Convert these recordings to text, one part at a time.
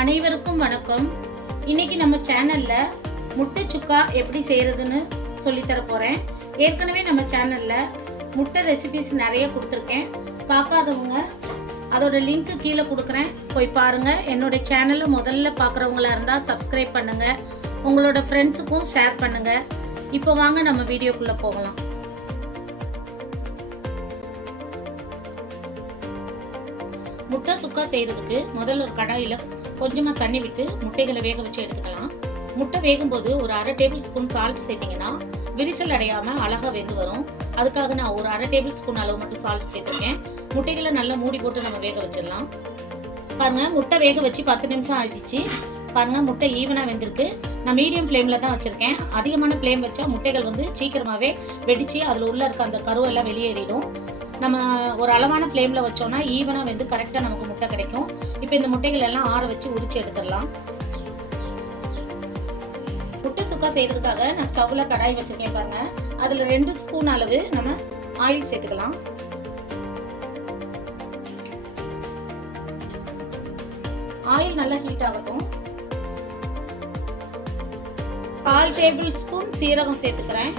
அனைவருக்கும் வணக்கம். இன்னைக்கு நம்ம சேனல்ல முட்டை சுக்கா எப்படி செய்யறதுன்னு சொல்லி தர போறேன். ஏற்கனவே நம்ம சேனல்ல முட்டை ரெசிபிஸ் நிறைய கொடுத்துருக்கேன். பார்க்காதவங்க அதோட லிங்க் கீழே கொடுக்குறேன், போய் பாருங்க. என்னோட சேனலை முதல்ல பார்க்குறவங்களா இருந்தால் சப்ஸ்கிரைப் பண்ணுங்க, உங்களோட ஃப்ரெண்ட்ஸுக்கும் ஷேர் பண்ணுங்க. இப்போ வாங்க நம்ம வீடியோக்குள்ள போகலாம். முட்டை சுக்கா செய்யறதுக்கு முதல்ல ஒரு கடாயில கொஞ்சமா தண்ணி விட்டு முட்டைகளை வேக வச்சு எடுத்துக்கலாம். முட்டை வேகும்போது ஒரு அரை டேபிள் ஸ்பூன் சால்ட் சேர்த்தீங்கன்னா விரிசல் அடையாம அழகா வெந்து வரும். அதுக்காக நான் ஒரு அரை டேபிள் ஸ்பூன் அளவு மட்டும் சால்ட் சேர்த்துருக்கேன். முட்டைகளை நல்லா மூடி போட்டு நம்ம வேக வச்சிடலாம். பாருங்க, முட்டை வேக வச்சு 10 நிமிஷம் ஆயிடுச்சு. பாருங்க, முட்டை ஈவனா வெந்திருக்கு. நான் மீடியம் ஃப்ளேம்ல தான் வச்சிருக்கேன். அதிகமான ஃப்ளேம் வச்சா முட்டைகள் வந்து சீக்கிரமாவே வெடிச்சு அதுல உள்ள இருக்க அந்த கருவெல்லாம் வெளியேறிடும். நம்ம ஒரு அளவான ஃப்ளேமில் வச்சோம்னா ஈவனாக வந்து கரெக்டாக நமக்கு முட்டை கிடைக்கும். இப்போ இந்த முட்டைகள் எல்லாம் ஆற வச்சு உரிச்சு எடுத்துடலாம். முட்டை சுக்கா செய்யறதுக்காக நான் ஸ்டவ்ல கடாய் வச்சிருக்கேன். பாருங்க, அதில் 2 ஸ்பூன் அளவு நம்ம ஆயில் சேர்த்துக்கலாம். ஆயில் நல்லா ஹீட் ஆகட்டும். 1/4 டேபிள் ஸ்பூன் சீரகம் சேர்த்துக்கிறேன்.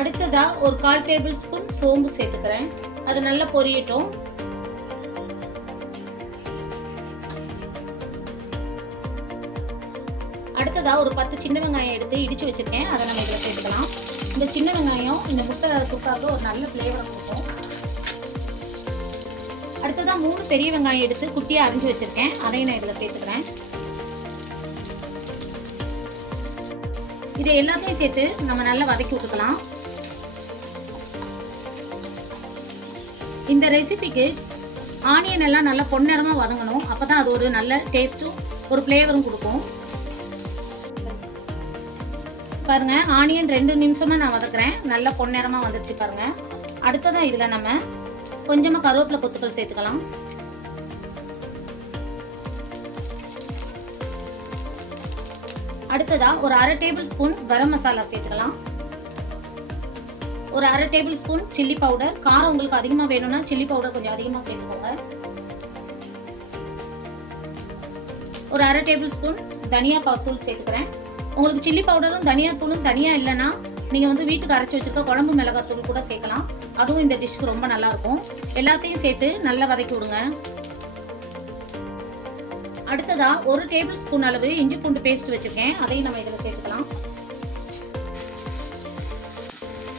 அடுத்ததா ஒரு 1/4 டேபிள் ஸ்பூன் சோம்பு சேர்த்துக்கிறேன். அது நல்லா பொரியட்டும். அடுத்ததா ஒரு 10 சின்ன வெங்காயம் எடுத்து இடிச்சு வச்சிருக்கேன். அதை நம்ம இதில் சேர்த்துக்கலாம். இந்த சின்ன வெங்காயம் இந்த முட்டை சுக்காக ஒரு நல்ல ஃப்ளேவர் கொடுக்கும். அடுத்ததா 3 பெரிய வெங்காயம் எடுத்து குட்டியா அரிஞ்சு வச்சிருக்கேன். அதையும் நான் இதில் சேர்த்துக்கிறேன். இதை எல்லாத்தையும் சேர்த்து நம்ம நல்லா வதக்கி விட்டுக்கலாம். இந்த ரெசிபிக்கு ஆனியன் எல்லாம் நல்லா பொன்னிறமா வதங்கணும். அப்பதான் அது ஒரு நல்ல டேஸ்ட்டும் ஒரு ஃப்ளேவரும் கொடுக்கும். பாருங்க, ஆனியன் 2 நிமிஷமா நான் வதக்குறேன். நல்லா பொன்னிறமா வந்துருச்சு பாருங்க. அடுத்ததான் இதுல நம்ம கொஞ்சமா கருவேப்பிலை கொத்துக்கள் சேர்த்துக்கலாம். அடுத்ததா ஒரு அரை டேபிள் ஸ்பூன் கரம் மசாலா சேர்த்துக்கலாம். ஒரு அரை டேபிள் ஸ்பூன் சில்லி பவுடர். காரம் உங்களுக்கு அதிகமா வேணும்னா சில்லி பவுடர் கொஞ்சம் அதிகமா சேர்த்துக்கோங்க. ஒரு அரை டேபிள் ஸ்பூன் தனியா தூள் சேர்த்துக்கிறேன். உங்களுக்கு சில்லி பவுடரும் தனியா தூளும் தனியா இல்லைன்னா நீங்க வந்து வீட்டுக்கு அரைச்சி வச்சிருக்க குழம்பு மிளகாய் தூள் கூட சேர்க்கலாம். அதுவும் இந்த டிஷ்க்கு ரொம்ப நல்லா இருக்கும். எல்லாத்தையும் சேர்த்து நல்லா வதக்கி விடுங்க. அடுத்ததா ஒரு டேபிள் ஸ்பூன் அளவு இஞ்சி பூண்டு பேஸ்ட் வச்சிருக்கேன். அதையும் நம்ம இதில் சேர்த்துக்கலாம்.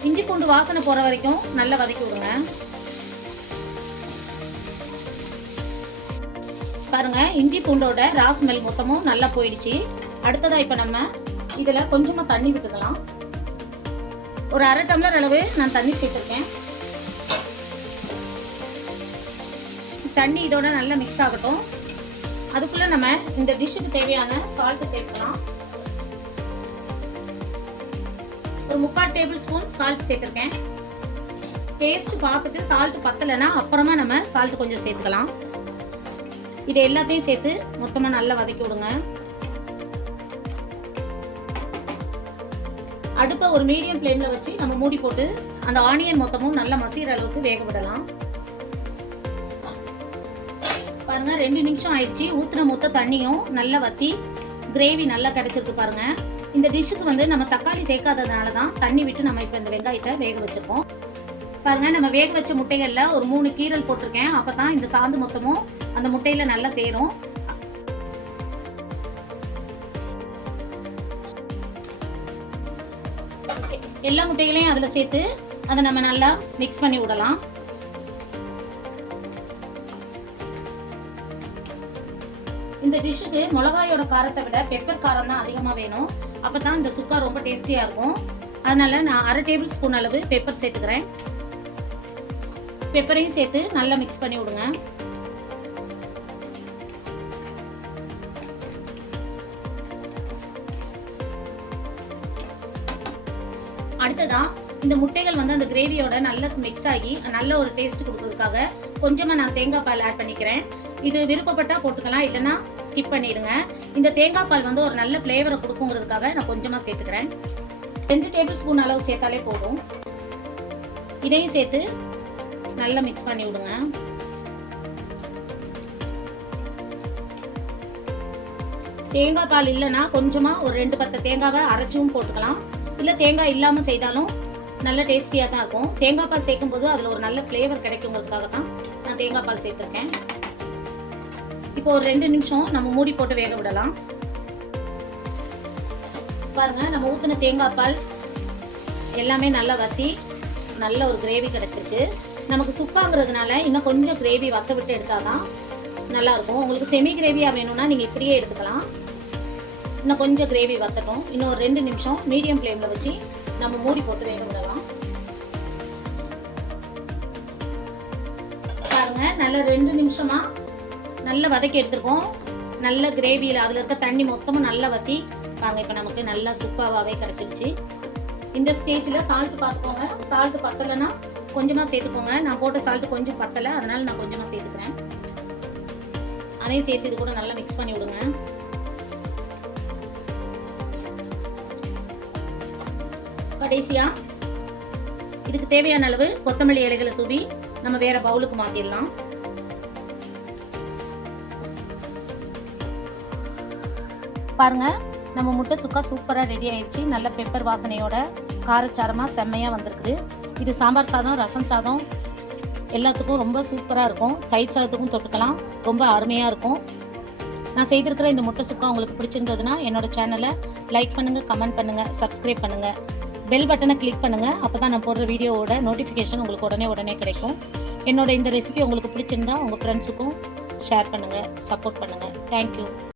இஞ்சி பூண்டு வாசனை போற வரைக்கும் நல்லா வதக்கி விடுங்க. பாருங்க, இஞ்சி பூண்டோட ரா ஸ்மெல் மொத்தமும் நல்லா போயிடுச்சு. அடுத்ததா இப்ப நம்ம இதுல கொஞ்சமா தண்ணி விட்டுக்கலாம். ஒரு அரை டம்ளர் அளவு நான் தண்ணி சேர்த்திருக்கேன். தண்ணி இதோட நல்லா மிக்ஸ் ஆகட்டும். அதுக்குள்ள நம்ம இந்த டிஷ்ஷுக்கு தேவையான சால்ட் சேர்க்கலாம். ஒரு 3/4 டேபிள் ஸ்பூன் சால்ட் சேர்த்திருக்கேன். டேஸ்ட் பார்த்துட்டு சால்ட் பத்தலைன்னா அப்புறமா நம்ம சால்ட் கொஞ்சம் சேர்த்துக்கலாம். இது எல்லாத்தையும் சேர்த்து மொத்தமா நல்லா வதக்கி விடுங்க. அடுப்பை ஒரு மீடியம் ஃப்ளேம்ல வச்சு நம்ம மூடி போட்டு அந்த ஆனியன் மொத்தமும் நல்லா மசிகிற அளவுக்கு வேக விடலாம். பாருங்க, 2 நிமிஷம் ஆயிடுச்சு. ஊத்துன மொத்த தண்ணியும் நல்லா வத்தி கிரேவி நல்லா கிடைச்சிருக்கு. பாருங்க, இந்த டிஷ்ஷுக்கு வந்து நம்ம தக்காளி சேர்க்காததுனால தான் தண்ணி விட்டு நம்ம இப்போ இந்த வெங்காயத்தை வேக வச்சிருக்கோம். பாருங்க, நம்ம வேக வச்ச முட்டைகள்ல ஒரு 3 கீரல் போட்டிருக்கேன். அப்பதான் இந்த சாந்து மொத்தமும் அந்த முட்டையில நல்லா சேரும். எல்லா முட்டைகளையும் அதுல சேர்த்து அதை நம்ம நல்லா மிக்ஸ் பண்ணி விடலாம். இந்த டிஷ்ஷுக்கு மிளகாயோட காரத்தை விட பெப்பர் காரம் தான் அதிகமாக வேணும். அப்பதான் இந்த சுக்கா ரொம்ப டேஸ்டியா இருக்கும். அதனால நான் அரை டேபிள் ஸ்பூன் அளவு பெப்பர் சேர்த்துக்கிறேன். பெப்பரையும் சேர்த்து நல்லா மிக்ஸ் பண்ணி விடுங்க. அடுத்ததா இந்த முட்டைகள் வந்து அந்த கிரேவியோட நல்லா மிக்ஸ் ஆகி நல்ல ஒரு டேஸ்ட் கொடுக்கறதுக்காக கொஞ்சமா நான் தேங்காய் பால் ஆட் பண்ணிக்கிறேன். இது விருப்பப்பட்டா போட்டுக்கலாம், இல்லைன்னா ஸ்கிப் பண்ணிடுங்க. இந்த தேங்காய் பால் வந்து ஒரு நல்ல ஃப்ளேவரை கொடுக்குங்கிறதுக்காக நான் கொஞ்சமா சேர்த்துக்கிறேன். 2 டேபிள் ஸ்பூன் அளவு சேர்த்தாலே போதும். இதையும் சேர்த்து நல்லா மிக்ஸ் பண்ணி விடுங்க. தேங்காய் பால் இல்லைன்னா கொஞ்சமாக ஒரு 2 பத்த தேங்காவை அரைச்சும் போட்டுக்கலாம். இல்லை தேங்காய் இல்லாமல் செய்தாலும் நல்ல டேஸ்டியாக தான் இருக்கும். தேங்காய் பால் சேர்க்கும்போது அதில் ஒரு நல்ல ஃப்ளேவர் கிடைக்குங்கிறதுக்காக தான் நான் தேங்காய் பால் சேர்த்துருக்கேன். இப்போ ஒரு 2 நிமிஷம் நம்ம மூடி போட்டு வேக விடலாம். பாருங்க, நம்ம ஊற்றின தேங்காய் பால் எல்லாமே நல்லா வற்றி நல்ல ஒரு கிரேவி கிடச்சிருக்கு. நமக்கு சுக்காங்கிறதுனால இன்னும் கொஞ்சம் கிரேவி வத்த விட்டு எடுத்தால் தான் நல்லாயிருக்கும். உங்களுக்கு செமி கிரேவியாக வேணும்னா நீங்கள் இப்படியே எடுத்துக்கலாம். இன்னும் கொஞ்சம் கிரேவி வத்தட்டும். இன்னும் ஒரு 2 நிமிஷம் மீடியம் ஃப்ளேமில் வச்சு நம்ம மூடி போட்டு வேக விடலாம். பாருங்க, நல்ல 2 நிமிஷமாக நல்லா வதக்கி எடுத்துருக்கோம். நல்ல கிரேவியில் அதில் இருக்க தண்ணி மொத்தமும் நல்லா வற்றி பாருங்க, இப்போ நமக்கு நல்லா சுக்காவாகவே கிடச்சிருச்சு. இந்த ஸ்டேஜில் சால்ட்டு பார்த்துக்கோங்க. சால்ட்டு பத்தலைன்னா கொஞ்சமாக சேர்த்துக்கோங்க. நான் போட்ட சால்ட்டு கொஞ்சம் பத்தலை, அதனால் நான் கொஞ்சமாக சேர்த்துக்கிறேன். அதையும் சேர்த்து இது கூட நல்லா மிக்ஸ் பண்ணி விடுங்க. கடைசியாக இதுக்கு தேவையான அளவு கொத்தமல்லி இலைகளை தூவி நம்ம வேற பவுலுக்கு மாற்றிடலாம். பாருங்க, நம்ம முட்டை சுக்கா சூப்பராக ரெடி ஆயிடுச்சு. நல்ல பெப்பர் வாசனையோட காரச்சாரமாக செம்மையாக வந்திருக்குது. இது சாம்பார் சாதம், ரசம் சாதம் எல்லாத்துக்கும் ரொம்ப சூப்பராக இருக்கும். தயிர் சாதத்துக்கும் தொட்டுக்கலாம், ரொம்ப அருமையாக இருக்கும். நான் செய்திருக்கிற இந்த முட்டை சுக்கா உங்களுக்கு பிடிச்சிருந்ததுன்னா என்னோட சேனலை லைக் பண்ணுங்கள், கமெண்ட் பண்ணுங்கள், சப்ஸ்கிரைப் பண்ணுங்கள், பெல் பட்டனை கிளிக் பண்ணுங்கள். அப்போ தான் நான் போடுற வீடியோவோட நோட்டிஃபிகேஷன் உங்களுக்கு உடனே கிடைக்கும். என்னோட இந்த ரெசிபி உங்களுக்கு பிடிச்சிருந்தா உங்கள் ஃப்ரெண்ட்ஸுக்கும் ஷேர் பண்ணுங்கள், சப்போர்ட் பண்ணுங்கள். தேங்க்யூ.